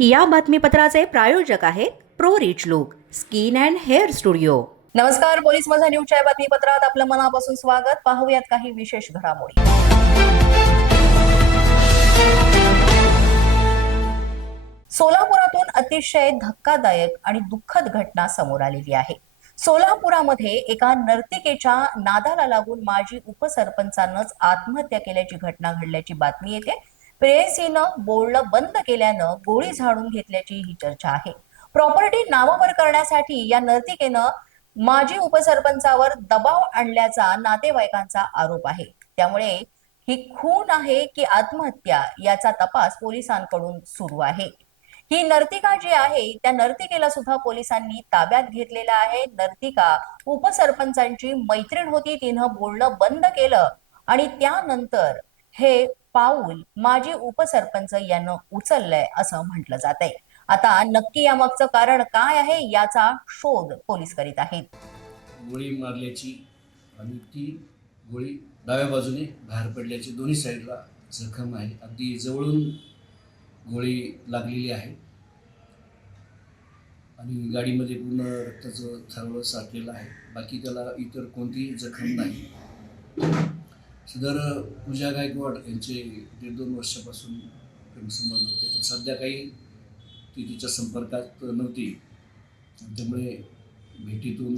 या बातमीपत्राचे प्रायोजक आहेत pro rich look skin and hair studio. नमस्कार पोलीस माझा न्यूजच्या बातमीपत्रात आपलं मनापासून स्वागत. पाहूयात काही विशेष घडामोडी. सोलापुरातून अतिशय धक्कादायक आणि दुःखद घटना समोर आलेली आहे. सोलापुरामध्ये एका नर्तिकेच्या नादाला लागून माजी उपसरपंचानंच आत्महत्या केल्याची घटना घडल्याची बातमी येते. प्रेयसीनं बोलणं बंद केल्यानं गोळी झाडून घेतल्याची ही चर्चा आहे. प्रॉपर्टी नावावर करण्यासाठी या नर्तिकेनं माजी उपसरपंचावर दबाव आणल्याचा नातेवाईकांचा आरोप आहे. त्यामुळे ही खून आहे की आत्महत्या याचा तपास पोलिसांकडून सुरू आहे. ही नर्तिका जी आहे त्या नर्तिकेला सुद्धा पोलिसांनी ताब्यात घेतलेला आहे. नर्तिका उपसरपंचांची मैत्रीण होती तिनं बोलणं बंद केलं आणि त्यानंतर हे पाऊल माजी उपसरपंच यानं उचललंय असं म्हटलं जात आहे आता नक्की यामागचं कारण काय आहे याचा शोध पोलीस करीत आहेत. गोळी मारल्याची आणि ती गोळी डाव्या बाजूने बाहेर पडल्याची दोन्ही साईडला जखम आहे. अगदी जवळून गोळी लागलेली आहे. आणि गाडीमध्ये पूर्ण रक्ताचं थरवळ साठलेलं आहे. बाकी त्याला इतर कोणतीही जखम नाही. सदर पूजा गायकवाड यांचे दीड दोन वर्षापासून प्रेमसंबंध होते पण सध्या काही ती तिच्या संपर्कात नव्हती. त्यामुळे भेटीतून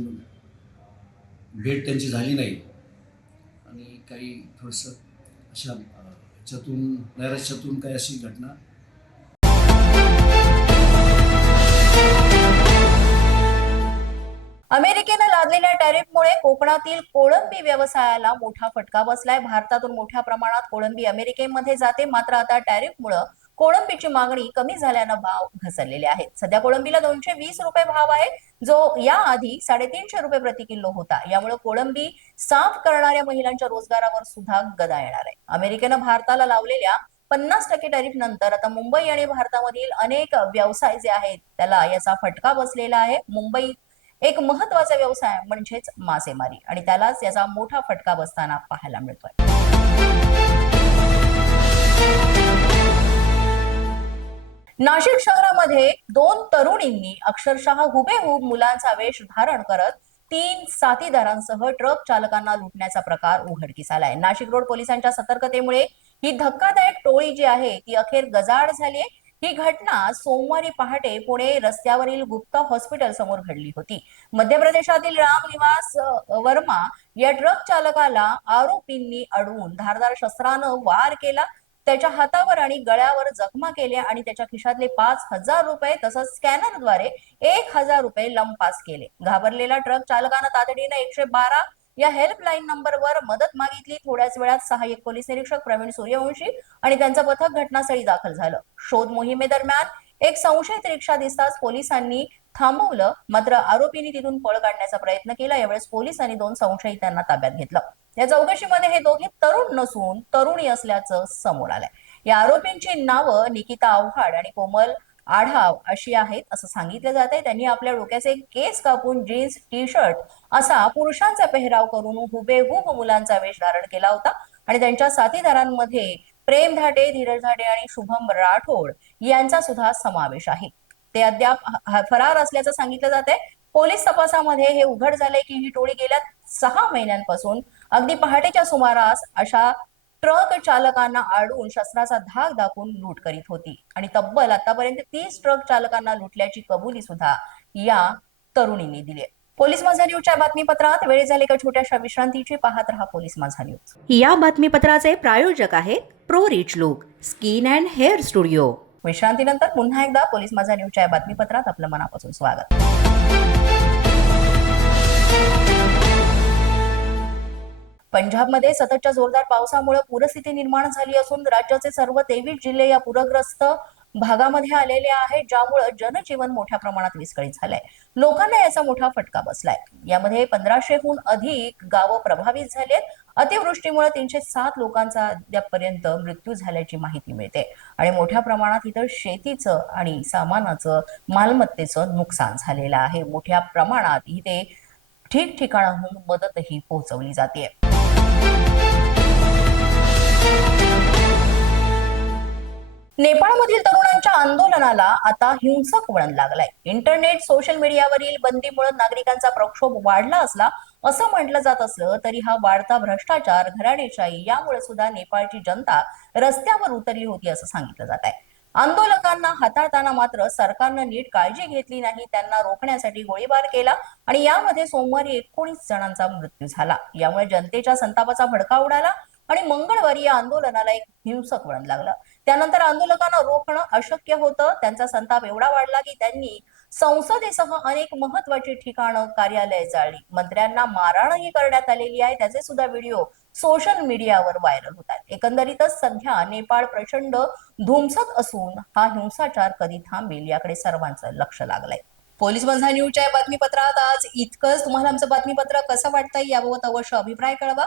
भेट त्यांची झाली नाही. आणि काही थोडंसं अशा ह्याच्यातून नैराश्यातून काही अशी घटना अमेरिकेनं लादलेल्या टॅरिफमुळे कोकणातील कोळंबी व्यवसायाला मोठा फटका बसलाय. भारतातून मोठ्या प्रमाणात कोळंबी अमेरिकेमध्ये जाते. मात्र आता टॅरिफमुळे कोळंबीची मागणी कमी झाल्यानं भाव घसरलेले आहेत. सध्या कोळंबीला दोनशे वीस रुपये भाव आहे. जो याआधी साडेतीनशे रुपये प्रति किलो होता. यामुळे कोळंबी साफ करणाऱ्या महिलांच्या रोजगारावर सुद्धा गदा येणार आहे. अमेरिकेनं भारताला लावलेल्या पन्नास टक्के टॅरिफ नंतर आता मुंबई आणि भारतामधील अनेक व्यवसाय जे आहेत त्याला याचा फटका बसलेला आहे. मुंबई एक महत्त्वाचा व्यवसाय म्हणजेच मासेमारी आणि त्यालाच याचा मोठा फटका बसताना पाहायला मिळतोय. नाशिक शहरामध्ये दोन तरुणींनी अक्षरशः हुबेहूब मुलांचा वेश धारण करत तीन साथीदारांसह ट्रक चालकांना लुटण्याचा प्रकार उघडकीस आलाय. नाशिक रोड पोलिसांच्या सतर्कतेमुळे ही धक्कादायक टोळी जी आहे ती अखेर गजाड झाली ही घटना सोमवारी पहाटे पुणे रस्त्यावरील गुप्ता हॉस्पिटल समोर घडली होती. मध्य प्रदेशातील रामनिवास वर्मा या ट्रक चालकाला आरोपींनी अडवून धारदार शस्त्रानं वार केला. त्याच्या हातावर आणि गळ्यावर जखमा केल्या आणि त्याच्या खिशातले पाच हजार रुपये तसंच स्कॅनरद्वारे एक हजार रुपये लंपास केले. घाबरलेला ट्रक चालकानं तातडीनं एकशे बारा या हेल्पलाईन नंबरवर मदत मागितली. थोड्याच वेळात सहाय्यक पोलीस निरीक्षक प्रवीण सूर्यवंशी आणि त्यांचं पथक घटनास्थळी दाखल झालं. शोध मोहिमेदरम्यान एक संशयित रिक्षा दिसताच पोलिसांनी थांबवलं. मात्र आरोपींनी तिथून पळ काढण्याचा प्रयत्न केला. यावेळेस पोलिसांनी दोन संशयितांना ताब्यात घेतलं. या चौकशीमध्ये हे दोघे तरुण नसून तरुणी असल्याचं समोर आलंय. या आरोपींची नावं निकिता आव्हाड आणि कोमल आढाव अशी आहेत असं सांगितलं जात आहे त्यांनी आपल्या डोक्याचे केस कापून जीन्स टी शर्ट असा पुरुषांचा पेहराव करून हुबेहूब मुलांचा वेश धारण केला होता. आणि त्यांच्या साथीदारांमध्ये प्रेम धाटे धीरज धाटे आणि शुभम राठोड यांचा सुद्धा समावेश आहे. ते अद्याप फरार असल्याचं सांगितलं जात आहे पोलीस तपासामध्ये हे उघड झालंय की ही टोळी गेल्या सहा महिन्यांपासून अगदी पहाटेच्या सुमारास अशा ट्रक चालकांना अडवून शस्त्राचा धाक दाखवून लूट करीत होती. आणि तब्बल आतापर्यंत तीस ट्रक चालकांना लुटल्याची कबुली सुद्धा या तरुणींनी दिली आहे. पोलीस माझा न्यूजच्या बातमीपत्रात वेळ झाली का छोट्याशा विश्रांतीची पाहत रहा पोलीस माझा न्यूज. या बातमीपत्राचे प्रायोजक आहेत pro rich look skin and hair studio. विश्रांतीनंतर पुन्हा एकदा पोलीस माझा न्यूजच्या या बातमीपत्रात आपलं मनापासून स्वागत. पंजाबमध्ये सततच्या जोरदार पावसामुळे पूरस्थिती निर्माण झाली असून राज्याचे सर्व तेवीस जिल्हे या पूरग्रस्त भागामध्ये आलेले आहेत ज्यामुळे जनजीवन मोठ्या प्रमाणात विस्कळीत झालंय. लोकांना याचा मोठा फटका बसलाय. यामध्ये पंधराशेहून अधिक गावं प्रभावित झाली आहेत अतिवृष्टीमुळे तीनशे सात लोकांचा अद्यापपर्यंत मृत्यू झाल्याची माहिती मिळते. आणि मोठ्या प्रमाणात इथं शेतीचं आणि सामानाचं मालमत्तेचं नुकसान झालेलं आहे. मोठ्या प्रमाणात इथे ठिकठिकाणाहून मदतही पोहोचवली जाते नेपाळमधील तरुणांच्या आंदोलनाला आता हिंसक वळण लागलंय. इंटरनेट सोशल मीडियावरील बंदीमुळे नागरिकांचा प्रक्षोभ वाढला असला असं म्हटलं जात असलं तरी हा वाढता भ्रष्टाचार घराणेशाही यामुळे सुद्धा नेपाळची जनता रस्त्यावर उतरली होती असं सांगितलं जात आहे. आंदोलकांना हाताळताना मात्र सरकारनं नीट काळजी घेतली नाही त्यांना रोखण्यासाठी गोळीबार केला आणि यामध्ये सोमवारी एकोणीस जणांचा मृत्यू झाला. यामुळे जनतेच्या संतापाचा भडका उडाला आणि मंगळवारी या आंदोलनाला एक हिंसक वळण लागलं. त्यानंतर आंदोलकांना रोखणं अशक्य होतं. त्यांचा संताप एवढा वाढला की त्यांनी संसदेसह अनेक महत्वाची ठिकाणं कार्यालय जाळली. मंत्र्यांना मारहाणही करण्यात आलेली आहे. त्याचे सुद्धा व्हिडिओ सोशल मीडियावर व्हायरल होत आहेत. एकंदरीतच सध्या नेपाळ प्रचंड धुमसत असून हा हिंसाचार कधी थांबेल याकडे सर्वांचं लक्ष लागलंय. पोलीस बंधा न्यूजच्या बातमीपत्रात आज इतकंच. तुम्हाला आमचं बातमीपत्र कसं वाटतंय याबाबत अवश्य अभिप्राय कळवा.